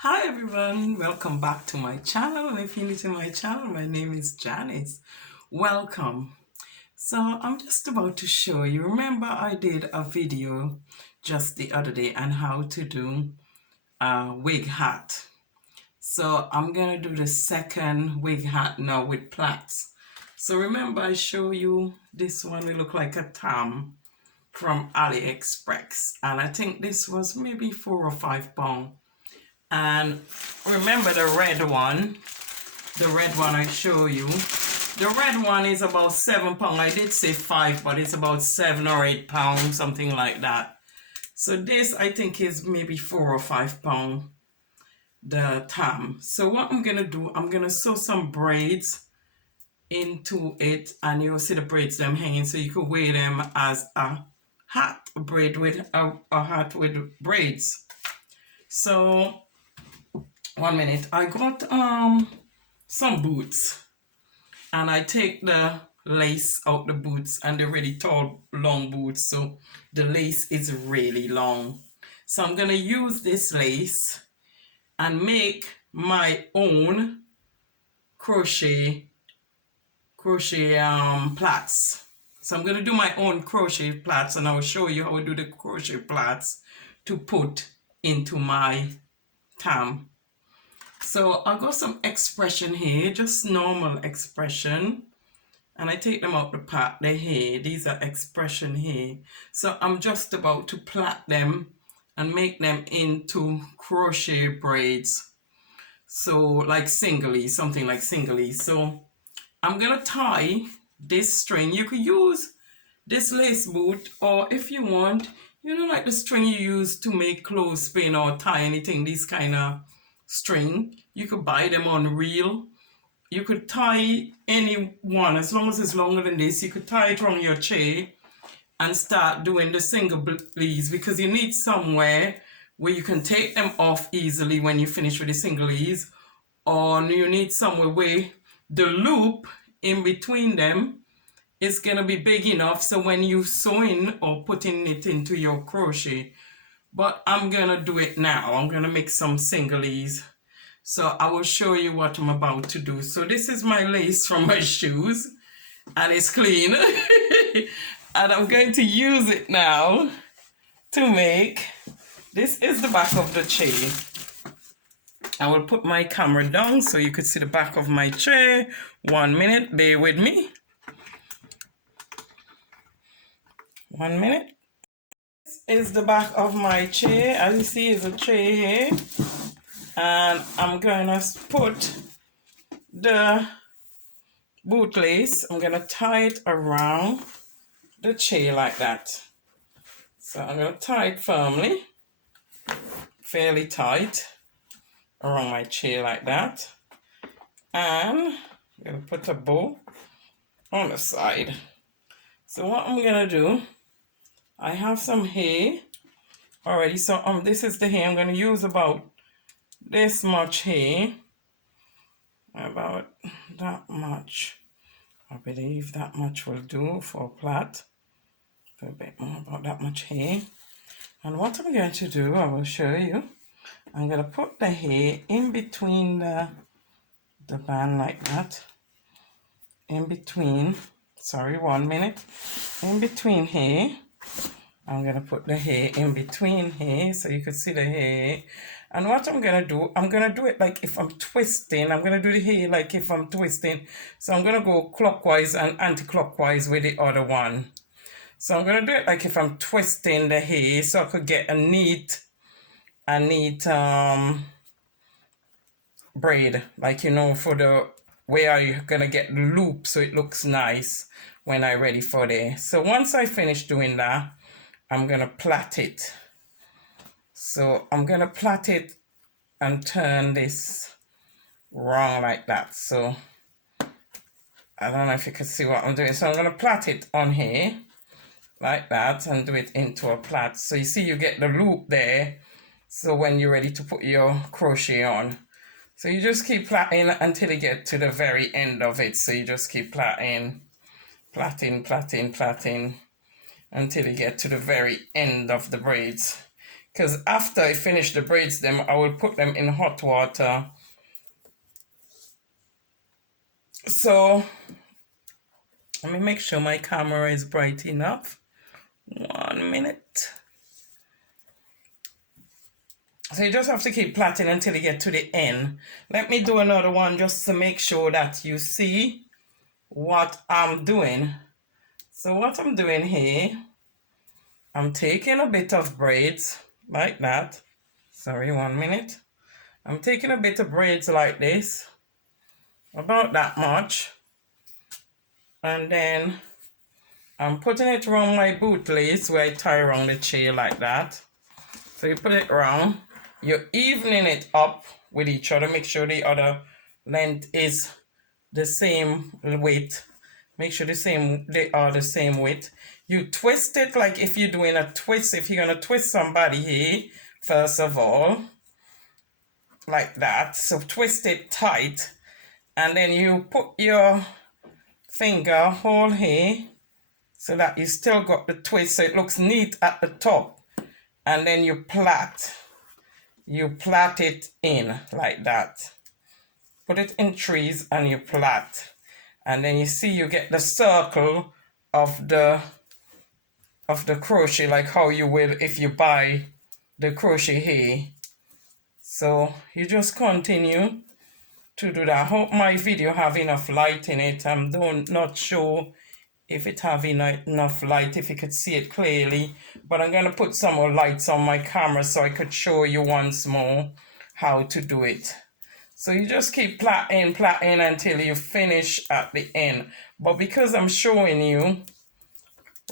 Hi everyone, welcome back to my channel. And if you're new to my channel, my name is Janice. Welcome. So I'm just about to show you, remember I did a video just the other day on how to do a wig hat. So I'm gonna do the second wig hat now with plaits. So remember I show you this one, it look like a tam from AliExpress, and I think this was maybe £4 or £5. And remember the red one I show you. The red one is about £7. I did say 5, but it's about £7 or £8, something like that. So this I think is maybe £4 or £5, the tam. So what I'm gonna do, I'm gonna sew some braids into it, and you'll see the braids them hanging, so you could wear them as a hat, a braid with a hat with braids. So 1 minute, I got some boots, and I take the lace out the boots, and they're really tall long boots, so the lace is really long. So I'm gonna use this lace and make my own crochet plaits. So I'm gonna do my own crochet plaits, and I'll show you how I do the crochet plaits to put into my tam. So I got some expression here, just normal expression, and I take them out the pack, they're here, these are expression here. So I'm just about to plait them and make them into crochet braids. So like singly, something like singly. So I'm gonna tie this string. You could use this lace boot, or if you want, like the string you use to make clothespin or tie anything, these kind of string, you could buy them on reel. You could tie any one, as long as it's longer than this. You could tie it around your chair and start doing the single leaves, because you need somewhere where you can take them off easily when you finish with the single leaves, or you need somewhere where the loop in between them is going to be big enough so when you sewing or putting it into your crochet. But I'm going to do it now. I'm going to make some singlies. So I will show you what I'm about to do. So this is my lace from my shoes, and it's clean. And I'm going to use it now to make, this is the back of the chair. I will put my camera down so you could see the back of my chair. 1 minute, bear with me. 1 minute. This is the back of my chair. As you see, is a chair here. And I'm going to put the boot lace, I'm going to tie it around the chair like that. So I'm going to tie it firmly, fairly tight, around my chair like that. And I'm going to put a bow on the side. So what I'm going to do, I have some hair already. So this is the hair. I'm going to use about this much hair. About that much. I believe that much will do for a plait. A bit more, about that much hair. And what I'm going to do, I will show you. I'm going to put the hair in between the band like that. In between, sorry, 1 minute. In between here, I'm going to put the hair in between here so you can see the hair. And what I'm going to do, I'm going to do it like if I'm twisting. I'm going to do the hair like if I'm twisting. So I'm going to go clockwise and anti-clockwise with the other one. So I'm going to do it like if I'm twisting the hair so I could get a neat braid. Like, for the where you're going to get the loop so it looks nice when I'm ready for it. So once I finish doing that, I'm going to plait it. So I'm going to plait it and turn this round like that. So I don't know if you can see what I'm doing. So I'm going to plait it on here like that and do it into a plait. So you see you get the loop there. So when you're ready to put your crochet on. So you just keep plaiting until you get to the very end of it. So you just keep plaiting until you get to the very end of the braids. because after I finish the braids them, I will put them in hot water. So let me make sure my camera is bright enough. 1 minute. So you just have to keep plaiting until you get to the end. Let me do another one just to make sure that you see what I'm doing. So what I'm doing here, I'm taking a bit of braids like that. Sorry, 1 minute. I'm taking a bit of braids like this, about that much. And then I'm putting it around my bootlace where I tie around the chair like that. So you put it around. You're evening it up with each other. Make sure the other length is the same width. Make sure they are the same width. You twist it like if you're doing a twist. If you're gonna twist somebody here, first of all, like that. So twist it tight, and then you put your finger hole here so that you still got the twist so it looks neat at the top, and then you plait it in like that. Put it in threes and you plait, and then you see you get the circle of the crochet like how you will if you buy the crochet here. So you just continue to do that. I hope my video have enough light in it. I'm not sure if it have enough light, if you could see it clearly, but I'm gonna put some more lights on my camera so I could show you once more how to do it. So you just keep plaiting until you finish at the end. But because I'm showing you,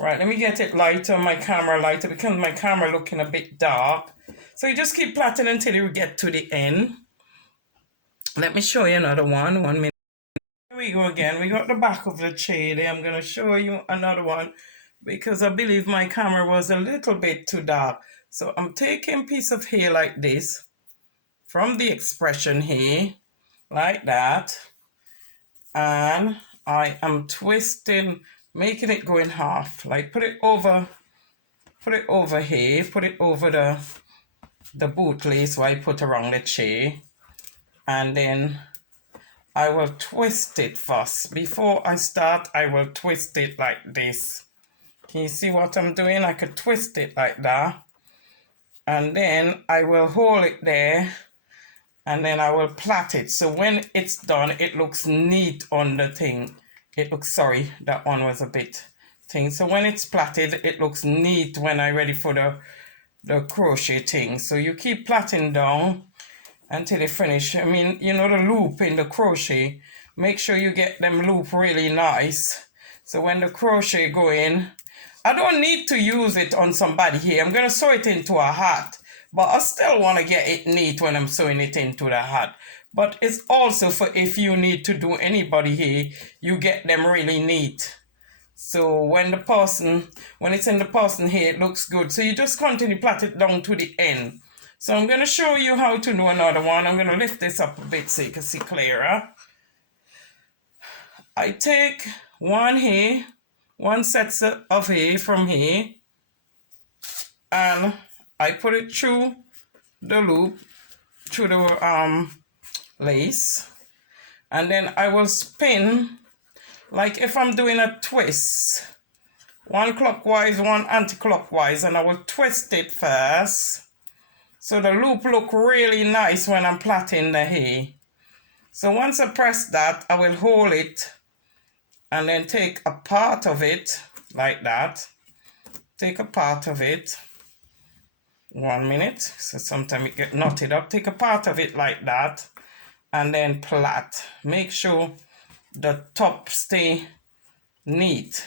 right, let me get it lighter, my camera lighter, because my camera looking a bit dark. So you just keep plaiting until you get to the end. Let me show you another one. 1 minute. Here we go again. We got the back of the chair there. I'm going to show you another one because I believe my camera was a little bit too dark. So I'm taking a piece of hair like this from the expression here, like that. And I am twisting, making it go in half. Like put it over here, put it over the bootlace where I put around the chair. And then I will twist it first. Before I start, I will twist it like this. Can you see what I'm doing? I could twist it like that. And then I will hold it there. And then I will plait it. So when it's done, it looks neat on the thing. It looks, sorry, that one was a bit thing. So when it's plaited, it looks neat when I'm ready for the crochet thing. So you keep plaiting down until they finish. I mean, you know, the loop in the crochet, make sure you get them loop really nice. So when the crochet go in, I don't need to use it on somebody here. I'm going to sew it into a hat, but I still want to get it neat when I'm sewing it into the hat. But it's also for if you need to do anybody here, you get them really neat. So when it's in the person here, it looks good. So you just continue plait it down to the end. So I'm going to show you how to do another one. I'm going to lift this up a bit so you can see clearer. I take one set of hair from here, and I put it through the loop, through the lace, and then I will spin like if I'm doing a twist, one clockwise, one anti-clockwise, and I will twist it first. So the loop look really nice when I'm plaiting the hair. So once I press that, I will hold it and then take a part of it like that. Take a part of it. 1 minute. So sometimes it get knotted up. Take a part of it like that and then plait. Make sure the top stay neat.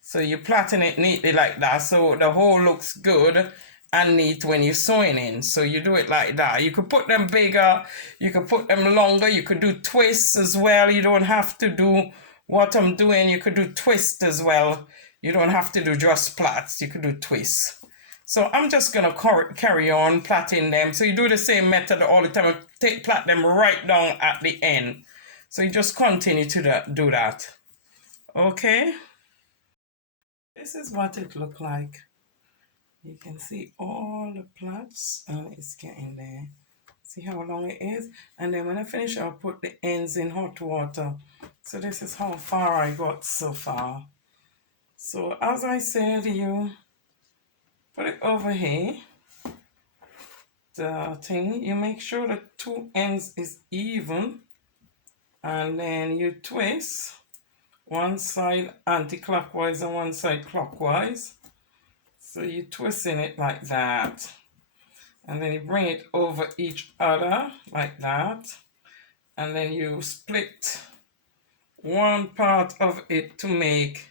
So you're plaiting it neatly like that so the hole looks good and neat when you're sewing in. So you do it like that. You could put them bigger, you could put them longer, you could do twists as well. You don't have to do what I'm doing. You could do twists as well. You don't have to do just plaits, you could do twists. So I'm just gonna carry on plaiting them. So you do the same method all the time. Plait them right down at the end. So you just continue to do that. Okay? This is what it looked like. You can see all the plaits and it's getting there. See how long it is? And then when I finish, I'll put the ends in hot water. So this is how far I got so far. So as I said, you put it over here. The thing, you make sure the two ends is even. And then you twist one side anti-clockwise and one side clockwise. So you twisting it like that. And then you bring it over each other like that. And then you split one part of it to make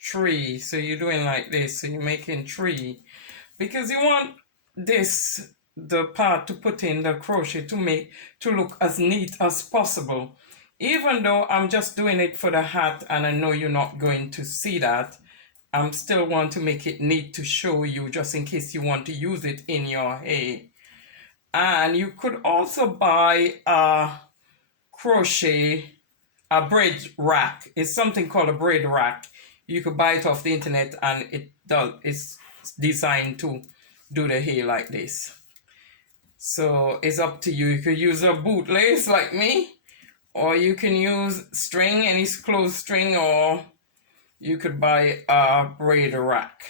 three. So you're doing like this. So you're making three. Because you want this, the part to put in the crochet to look as neat as possible. Even though I'm just doing it for the hat and I know you're not going to see that, I'm still want to make it neat to show you just in case you want to use it in your hair. And you could also buy a braid rack. It's something called a braid rack. You could buy it off the internet and it's designed to do the hair like this. So it's up to you. You could use a bootlace like me, or you can use string, any clothes string, or you could buy a braid rack.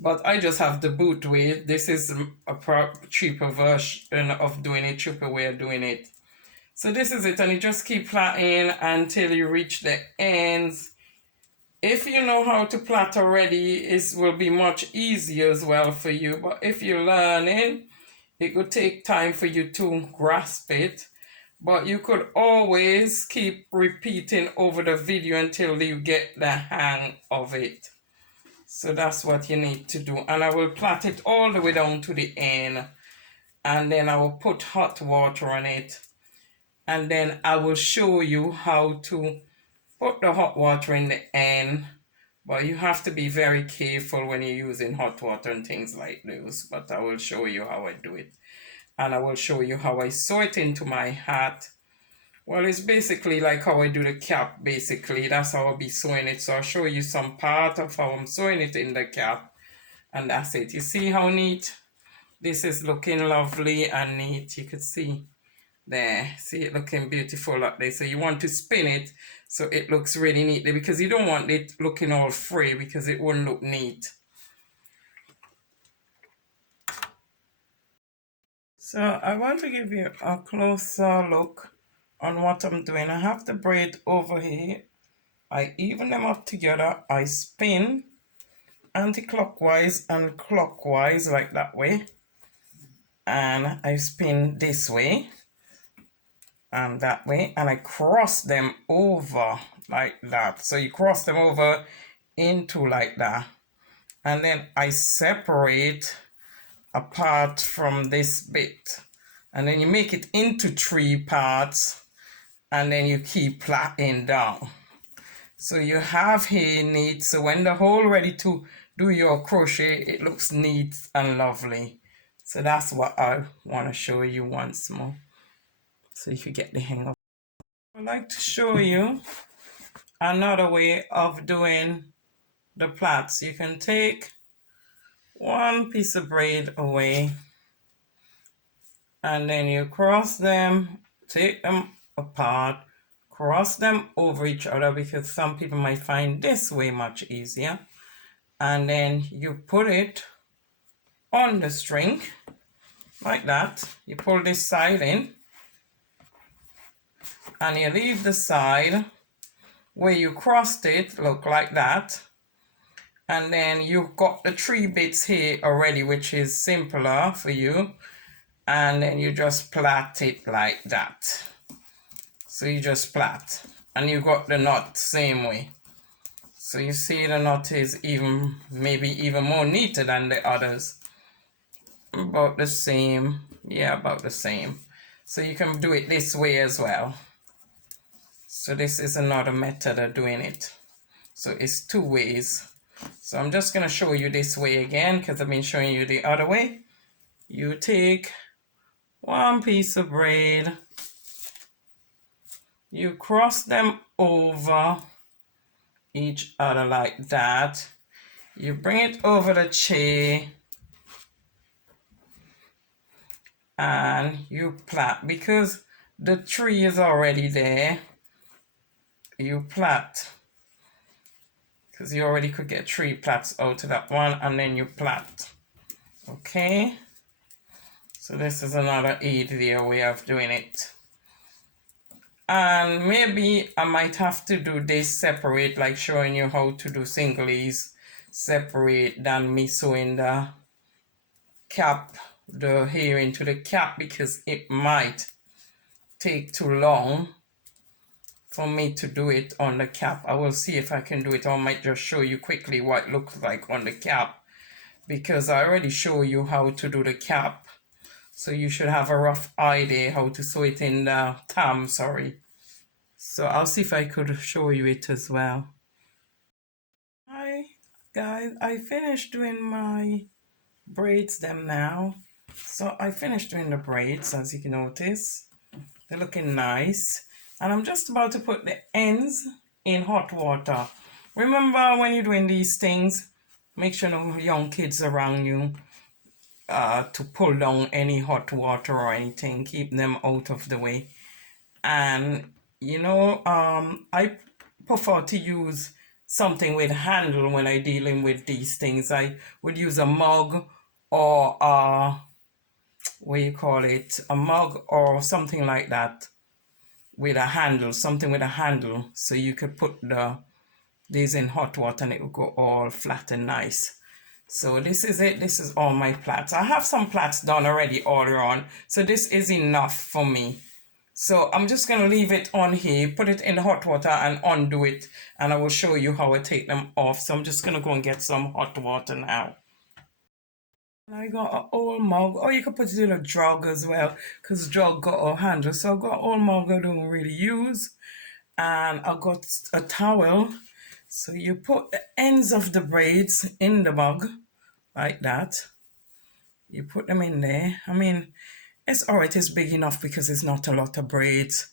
But I just have the boot way. This is a cheaper version of doing it, cheaper way of doing it. So this is it, and you just keep plaiting until you reach the ends. If you know how to plait already, it will be much easier as well for you. But if you're learning, it could take time for you to grasp it. But you could always keep repeating over the video until you get the hang of it. So that's what you need to do. And I will plait it all the way down to the end. And then I will put hot water on it. And then I will show you how to put the hot water in the end. But you have to be very careful when you're using hot water and things like those. But I will show you how I do it. And I will show you how I sew it into my hat. Well, it's basically like how I do the cap, basically. That's how I'll be sewing it. So I'll show you some part of how I'm sewing it in the cap. And that's it. You see how neat? This is looking lovely and neat. You could see there. See it looking beautiful up there. So you want to spin it so it looks really neatly, because you don't want it looking all free because it wouldn't look neat. So I want to give you a closer look on what I'm doing. I have the braid over here. I even them up together. I spin anti-clockwise and clockwise like that way. And I spin this way and that way. And I cross them over like that. So you cross them over into like that. And then I separate apart from this bit. And then you make it into 3 parts. And then you keep plaiting down. So you have here neat. So when the hole ready to do your crochet, it looks neat and lovely. So that's what I want to show you once more, so you can get the hang of it. I'd like to show you another way of doing the plaits. You can take one piece of braid away, and then you cross them, take them apart, cross them over each other, because some people might find this way much easier. And then you put it on the string like that. You pull this side in and you leave the side where you crossed it, look like that. And then you've got the 3 bits here already, which is simpler for you. And then you just plait it like that. So you just plait, and you got the knot same way. So you see the knot is maybe even more neater than the others. About the same. Yeah, about the same. So you can do it this way as well. So this is another method of doing it. So it's 2 ways. So I'm just going to show you this way again, because I've been showing you the other way. You take one piece of braid. You cross them over each other like that. You bring it over the chair and you plait. Because the tree is already there, you plait, because you already could get 3 plaits out of that one, and then you plait. Okay, so this is another easier way of doing it. And maybe I might have to do this separate, like showing you how to do singlies separate than me sewing the cap, the hair into the cap, because it might take too long for me to do it on the cap. I will see if I can do it, or I might just show you quickly what it looks like on the cap, because I already show you how to do the cap, so you should have a rough idea how to sew it in the tam, sorry. So I'll see if I could show you it as well. Hi guys, I finished doing my braids them now. So I finished doing the braids, as you can notice. They're looking nice. And I'm just about to put the ends in hot water. Remember, when you're doing these things, make sure no young kids around you to pull down any hot water or anything. Keep them out of the way. And you know, I prefer to use something with handle when I'm dealing with these things. I would use a mug or what you call it, a mug or something like that with a handle, something with a handle, so you could put these in hot water and it will go all flat and nice. So this is it. This is all my plaits. I have some plaits done already earlier on, so this is enough for me. So I'm just going to leave it on here, put it in the hot water and undo it, and I will show you how I take them off. So I'm just going to go and get some hot water now. I got an old mug, or you could put it in a jug as well, because jug got a handle. So I got an old mug I don't really use, and I got a towel. So you put the ends of the braids in the mug, like that. You put them in there. I mean, it's alright, it's big enough because it's not a lot of braids.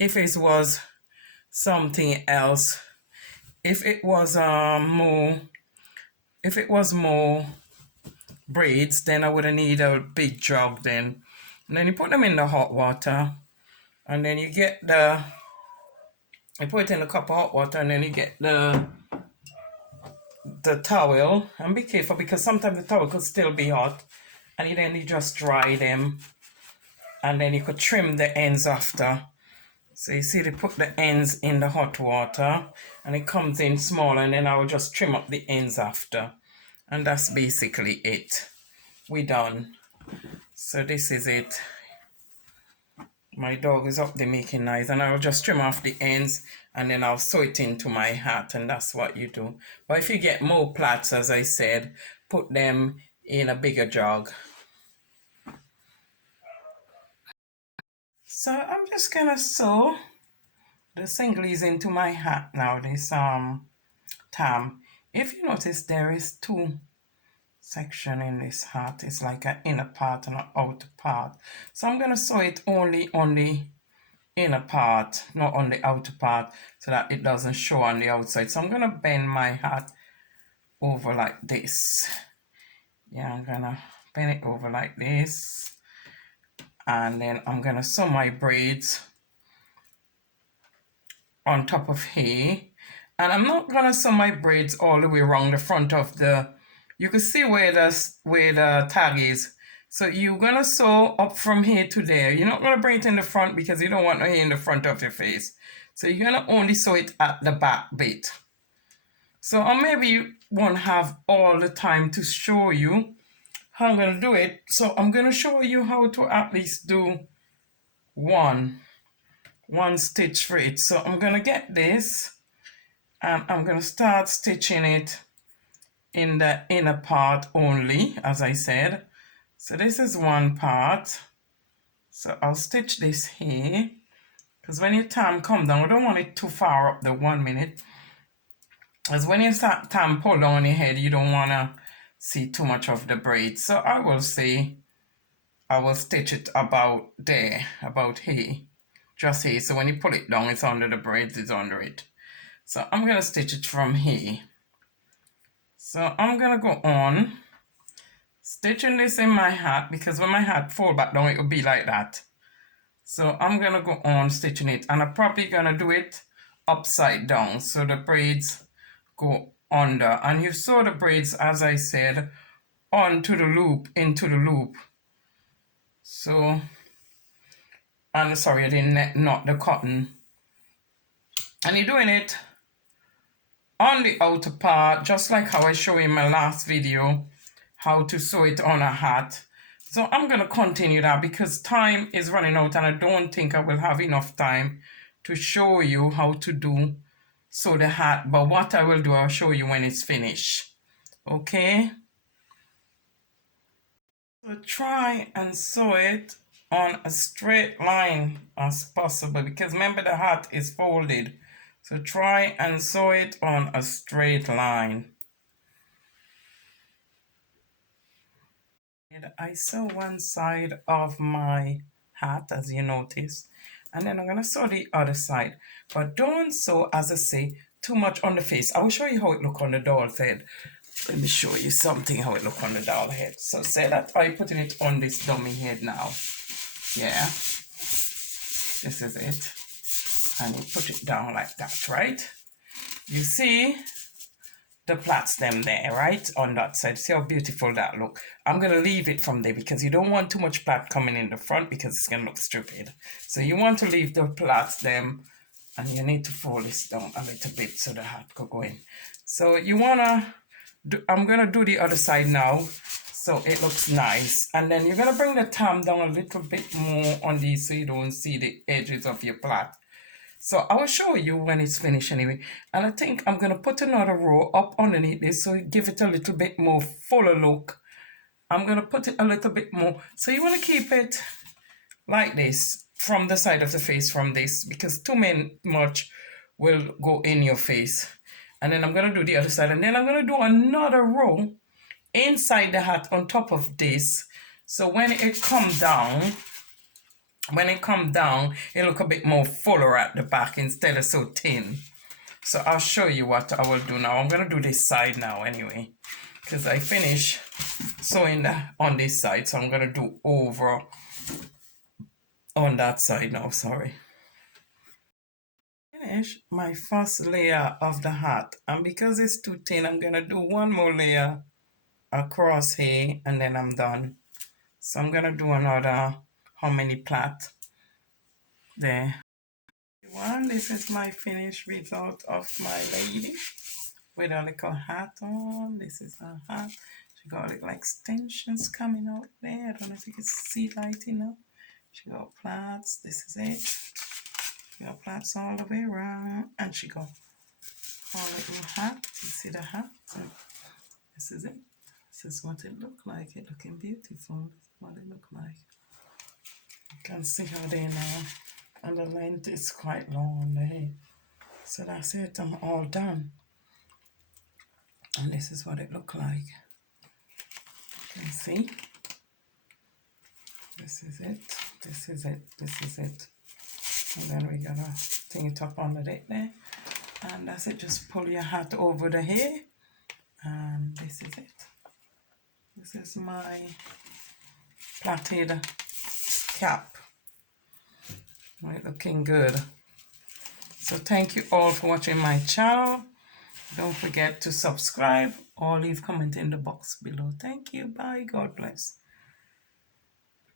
If it was something else, if it was more braids, then I would have need a big jug then. And then you put them in the hot water, and then you put it in a cup of hot water, and then you get the towel, and be careful because sometimes the towel could still be hot, and then you just dry them, and then you could trim the ends after. So you see they put the ends in the hot water, and it comes in small, and then I will just trim up the ends after. And that's basically it. We done. So this is it. My dog is up there making noise, and I'll just trim off the ends, and then I'll sew it into my hat, and that's what you do. But if you get more plaits, as I said, put them in a bigger jug. So I'm just gonna sew the singlies into my hat now, this tam. If you notice, there is 2 sections in this hat. It's like an inner part and an outer part. So I'm gonna sew it only on the inner part, not on the outer part, so that it doesn't show on the outside. So I'm gonna bend my hat over like this. Yeah, I'm gonna bend it over like this, and then I'm gonna sew my braids on top of here. And I'm not gonna sew my braids all the way around the front of you can see where the tag is. So you're gonna sew up from here to there. You're not gonna bring it in the front because you don't want no hair in the front of your face. So you're gonna only sew it at the back bit. So or maybe you won't have all the time to show you how I'm gonna do it. So I'm gonna show you how to at least do one stitch for it. So I'm gonna get this, and I'm gonna start stitching it in the inner part only, as I said. So this is one part. So I'll stitch this here, because when your tam come down, I don't want it too far up the 1 minute, as when you start tam pull down on your head, you don't want to see too much of the braid. So I will stitch it about there, about here, just here. So when you pull it down, it's under the braids, it's under it. So I'm gonna stitch it from here. So I'm gonna go on stitching this in my hat because when my hat fold back down, it will be like that. So I'm gonna go on stitching it, and I'm probably gonna do it upside down so the braids go under, and you sew the braids, as I said, onto the loop, into the loop. So, and sorry, I didn't knot the cotton. And you're doing it on the outer part, just like how I showed in my last video, how to sew it on a hat. So I'm going to continue that because time is running out and I don't think I will have enough time to show you how to sew the hat. But what I will do, I'll show you when it's finished. Okay? So try and sew it on a straight line as possible because remember the hat is folded. So try and sew it on a straight line. I sew one side of my hat, as you notice, and then I'm going to sew the other side. But don't sew, as I say, too much on the face. I will show you how it look on the doll's head. Let me show you something how it look on the doll head. So say that I'm putting it on this dummy head now. Yeah. This is it. And you put it down like that, right? You see the plaits them there, right? On that side. See how beautiful that look. I'm going to leave it from there because you don't want too much plait coming in the front because it's going to look stupid. So you want to leave the plaits them, and you need to fold this down a little bit so the hat could go in. So you want to, I'm going to do the other side now so it looks nice. And then you're going to bring the tam down a little bit more on these so you don't see the edges of your plait. So I will show you when it's finished anyway. And I think I'm going to put another row up underneath this so give it a little bit more fuller look. I'm going to put it a little bit more. So you want to keep it like this from the side of the face from this because too much will go in your face. And then I'm going to do the other side. And then I'm going to do another row inside the hat on top of this. So when it comes down, it look a bit more fuller at the back instead of so thin. So I'll show you what I will do now. I'm going to do this side now anyway, because I finish sewing on this side. So I'm going to do over on that side now, sorry. Finish my first layer of the hat. And because it's too thin, I'm going to do one more layer across here and then I'm done. So I'm going to do another, how many plait? There. This is my finished result of my lady with a little hat on. This is her hat. She got little extensions coming out there. I don't know if you can see light enough. She got plaits. This is it. She got plaits all the way around. And she got her little hat. You see the hat? So this is it. This is what it looked like. It looking beautiful. This is what it looked like. You can see how they now. And the length is quite long on the head. So that's it, I'm all done. And this is what it looked like. You can see. This is it, this is it, this is it. And then we gotta thing it up under it there. And that's it, just pull your hat over the hair. And this is it. This is my plaited cap. Right, looking good. So thank you all for watching my channel. Don't forget to subscribe or leave comment in the box below. Thank you. Bye. God bless.